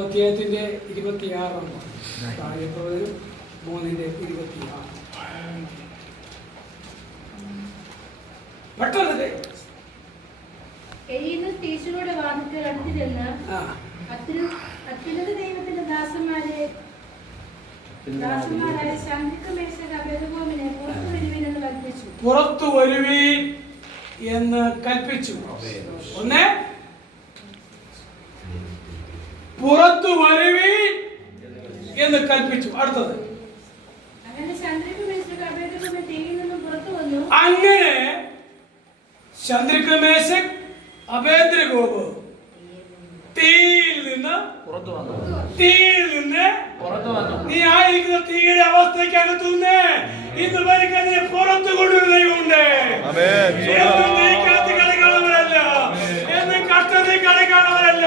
അധ്യായത്തിന്റെ 26 താഴെപ്പുറം 3:26 പെട്ടെന്ന് ടീച്ചറുടെ വാദത്തിൽ അടുത്ത് ചെന്ന് അത്യുന്നത ദൈവത്തിന്റെ ദാസന്മാരായ പുറത്തു വരുവീൻ എന്ന് കൽപ്പിച്ചു. ഒന്ന് പുറത്തു വരുവീൻ എന്ന് കൽപ്പിച്ചു. അടുത്തത് അങ്ങനെ ശന്ദ്രികമേശക് അബേദ്നെഗോവ് തീയിൽ നിന്ന് നീ ആയിരിക്കുന്ന തീയുടെ അവസ്ഥയ്ക്കകത്തുനിന്ന് ഇന്ന് വരിക്കുന്നതിന് പുറത്തു കൊണ്ടുവരുന്നുണ്ട്. കളിക്കാണവരല്ല, എന്ന് കഷ്ടത്തിൽ കളിക്കാണവരല്ല,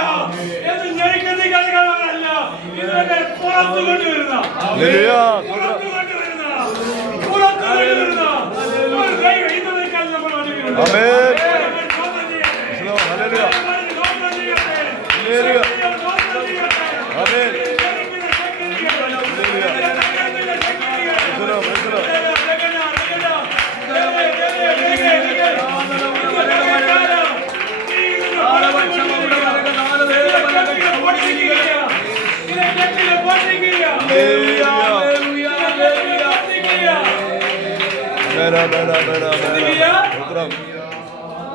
എന്ന് ഞെരുക്കത്തിൽ കളിക്കാണവരല്ല, ഇതൊക്കെ പുറത്തു കൊണ്ടുവരുന്ന ഇന്നത്തെ കാലം നമ്മൾ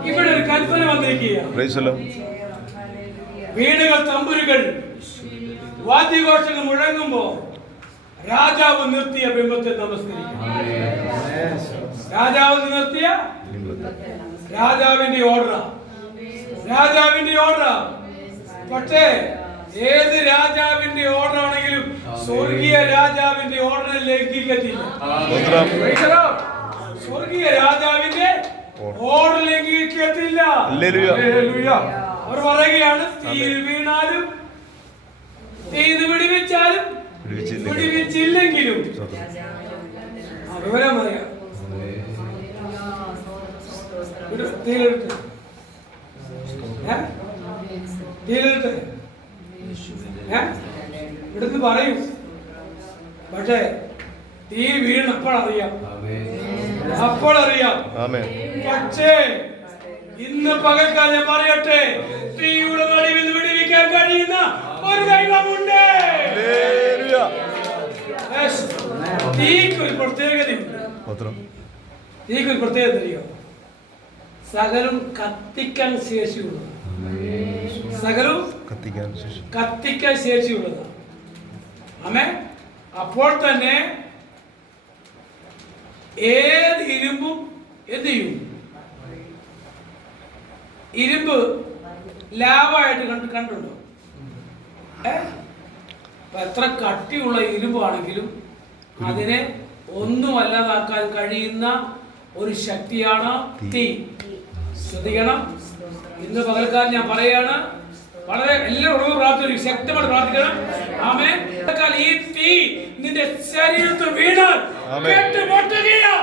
ഇവിടെ ഒരു കൽപ്പന വന്നിരിക്കുക. വീടുകൾ, തമ്പുരുകൾ, വാദ്യഘോഷങ്ങൾ മുഴങ്ങുമ്പോ രാജാവ് നിർത്തിയ ബിംബത്തെ നമസ്കരിക്കും. രാജാവ് നിർത്തിയ രാജാവിന്റെ ഓർഡർ. പക്ഷേ ഏത് രാജാവിന്റെ ഓർഡർ ആണെങ്കിലും സ്വർഗീയ രാജാവിന്റെ ഓർഡർ ലംഘിക്കത്തില്ല. സ്വർഗീയ രാജാവിന്റെ ഓർഡർ ലംഘിക്കത്തില്ല. അവർ പറയുകയാണ്, തീയിൽ വീണാലും തീന്ന് വിടുവിച്ചാലും വിടുവിച്ചില്ലെങ്കിലും വിവരം പറയാം. ഇവിടുന്ന് പറയും, പക്ഷേ തീ വീണപ്പോഴറിയാം. പക്ഷേ ഇന്ന് പകൽക്കാലം ഞാൻ പറയട്ടെ, തീയുടെ നടുവിൽ വിടുവിക്കാൻ കഴിയുന്ന ഒരു ദൈവമുണ്ട്. തീക്കൊരു പ്രത്യേകതയുണ്ട്. അറിയോ? സകലം കത്തിക്കാൻ ശേഷിയുള്ളത്. കത്തിക്കാൻ ശേഷിയുള്ളത്. ആമേൻ. അപ്പോൾ തന്നെ ഏത് ഇരുമ്പും എന്ത് ചെയ്യും? ഇരുമ്പ് ലാവായിട്ട് കണ്ടുണ്ടോ? എത്ര കട്ടിയുള്ള ഇരുമ്പാണെങ്കിലും അതിനെ ഒന്നും അല്ലാതാക്കാൻ കഴിയുന്ന ഒരു ശക്തിയാണ് തീ. ശ്രദ്ധിക്കണം. ഇന്ന് പകൽക്കാലം ഞാൻ പറയാണ്, വളരെ എല്ലാവരും പ്രാർത്ഥിക്കും, ശക്തമായിട്ട് പ്രാർത്ഥിക്കണം. ആമേൻ. ഈ തീ നിന്റെ ശരീരത്തിൽ വീണാൽ കേട്ടുപൊട്ടുകയാ.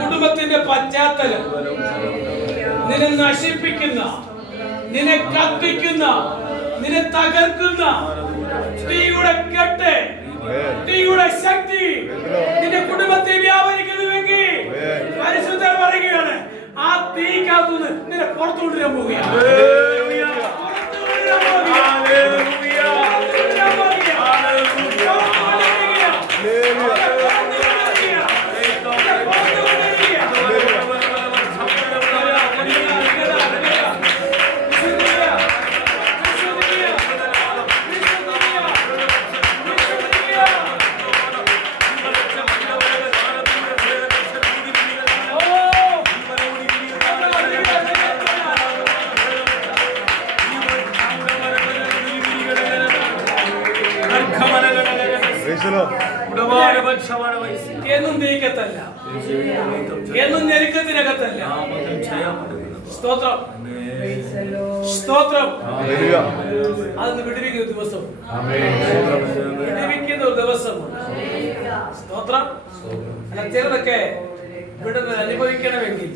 കുടുംബത്തിന്റെ പശ്ചാത്തലം നിന്നെ നശിപ്പിക്കുന്ന, നിന്നെ കത്തിക്കുന്ന, നിന്നെ തകർക്കുന്ന തീയുടെ കെട്ട്, തീയുടെ ശക്തി നിന്റെ കുടുംബത്തെ വ്യാപരിക്കുന്നുവെങ്കിൽ പരിശുദ്ധൻ പറയുകയാണ്, ആ തീക്കകത്തുനിന്ന് നിന്നെ പുറത്തുകൊണ്ടുവരാൻ പോവുകയാണ്. എന്നും നീക്കത്തല്ല, എന്നും ഞെരുക്കത്തിനകത്തല്ല. സ്തോത്രം, സ്തോത്രം. അതൊന്ന് വിടുവിക്കുന്ന ദിവസം, വിടുവിക്കുന്ന ഒരു ദിവസമുണ്ട്. സ്തോത്രം. അല്ല, ചിലതൊക്കെ വിടുന്നത് അനുഭവിക്കണമെങ്കിൽ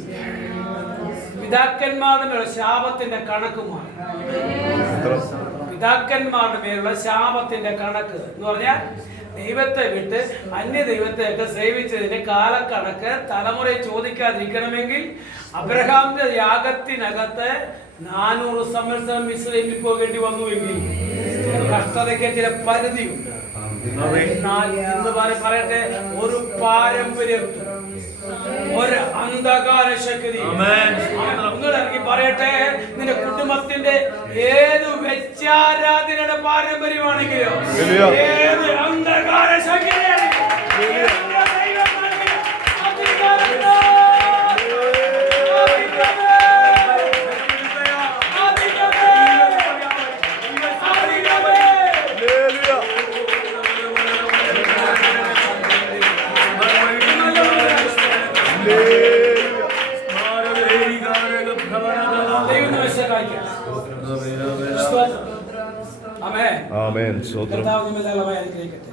പിതാക്കന്മാരുടെ മേലുള്ള ശാപത്തിന്റെ കണക്കുമാണ്. പിതാക്കന്മാരുടെ മേലുള്ള ശാപത്തിന്റെ കണക്ക് എന്ന് പറഞ്ഞാൽ ദൈവത്തെ വിട്ട് അന്യ ദൈവത്തെയൊക്കെ സേവിച്ചതിന്റെ കാലക്കണക്ക് തലമുറയെ ചോദിക്കാതിരിക്കണമെങ്കിൽ അബ്രഹാമിന്റെ യാഗത്തിനകത്ത് 400 സംവത്സരം മിസ്രൈമിൽ പോകേണ്ടി വന്നുവെങ്കിൽ കഷ്ടതയ്ക്ക് ചില പരിധിയുണ്ട്. എന്നാൽ എന്ന് പറയട്ടെ, ഒരു പാരമ്പര്യം, ഒരു അന്ധകാര ശക്തി ഇറങ്ങി പറയട്ടെ, നിന്റെ കുടുംബത്തിന്റെ ഏത് വെച്ചാരാധനയുടെ പാരമ്പര്യമാണെങ്കിലോ, ഏത് അന്ധകാര ശക്തിയാണെങ്കിലും ആമേൻ. കർത്താവ് നമ്മെ ധാരാളമായി അനുഗ്രഹിക്കട്ടെ.